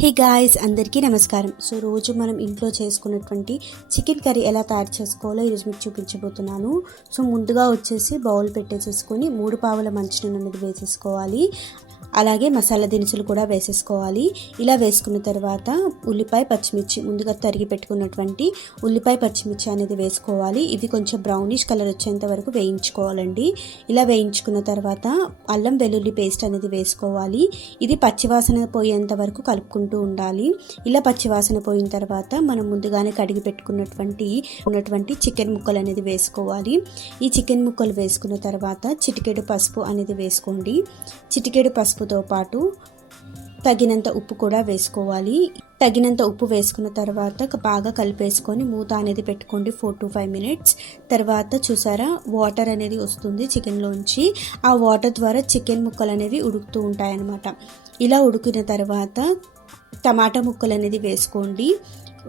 Hey guys అందరికీ నమస్కారం. So రోజు మనం ఇంట్లో చేసుకున్నటువంటి చికెన్ కర్రీ ఎలా తయారు చేసుకోవాలో ఈరోజు మీకు చూపించబోతున్నాను. సో ముందుగా వచ్చేసి బౌల్ పెట్టేసేసుకొని మూడు పావుల మంచినూనె అనేది వేసేసుకోవాలి. అలాగే మసాలా దినుసులు కూడా వేసేసుకోవాలి. ఇలా వేసుకున్న తర్వాత ఉల్లిపాయ పచ్చిమిర్చి ముందుగా తరిగి పెట్టుకున్నటువంటి ఉల్లిపాయ పచ్చిమిర్చి అనేది వేసుకోవాలి. ఇవి కొంచెం బ్రౌనిష్ కలర్ వచ్చేంత వరకు వేయించుకోవాలండి. ఇలా వేయించుకున్న తర్వాత అల్లం వెల్లుల్లి పేస్ట్ అనేది వేసుకోవాలి. ఇది పచ్చివాసన పోయేంత వరకు కలుపుకుంటూ ఉండాలి. ఇలా పచ్చివాసన పోయిన తర్వాత మనం ముందుగానే కడిగి పెట్టుకున్నటువంటి ఉన్నటువంటి చికెన్ ముక్కలు అనేది వేసుకోవాలి. ఈ చికెన్ ముక్కలు వేసుకున్న తర్వాత చిటికెడు పసుపు అనేది వేసుకోండి. చిటికెడు పసుపుతో పాటు తగినంత ఉప్పు కూడా వేసుకోవాలి. తగినంత ఉప్పు వేసుకున్న తర్వాత బాగా కలిపేసుకొని మూత అనేది పెట్టుకోండి ఫోర్ టు ఫైవ్ మినిట్స్. తర్వాత చూసారా వాటర్ అనేది వస్తుంది చికెన్లోంచి. ఆ వాటర్ ద్వారా చికెన్ ముక్కలు అనేవి ఉడుకుతూ ఉంటాయన్నమాట. ఇలా ఉడికిన తర్వాత టమాటా ముక్కలు అనేది వేసుకోండి.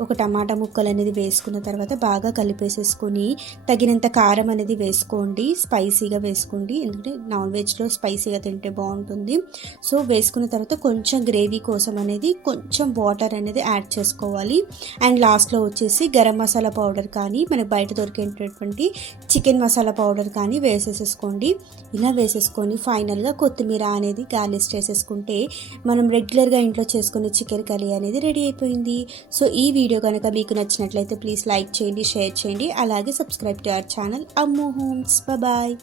ఒక టమాటా ముక్కలు అనేది వేసుకున్న తర్వాత బాగా కలిపేసేసుకొని తగినంత కారం అనేది వేసుకోండి. స్పైసీగా వేసుకోండి. ఎందుకంటే నాన్ వెజ్లో స్పైసీగా తింటే బాగుంటుంది. సో వేసుకున్న తర్వాత కొంచెం గ్రేవీ కోసం అనేది కొంచెం వాటర్ అనేది యాడ్ చేసుకోవాలి. అండ్ లాస్ట్లో వచ్చేసి గరం మసాలా పౌడర్ కానీ మనకు బయట దొరికేటటువంటి చికెన్ మసాలా పౌడర్ కానీ వేసేసేసుకోండి. ఇలా వేసేసుకొని ఫైనల్గా కొత్తిమీర అనేది గార్లిష్ చేసేసుకుంటే మనం రెగ్యులర్గా ఇంట్లో చేసుకునే చికెన్ కర్రీ అనేది రెడీ అయిపోయింది. సో ఈ వీడియో కనుక మీకు నచ్చినట్లయితే ప్లీజ్ లైక్ చేయండి షేర్ చేయండి. అలాగే సబ్స్క్రైబ్ టు అవర్ ఛానల్. అమ్మో హోమ్స్. బాయ్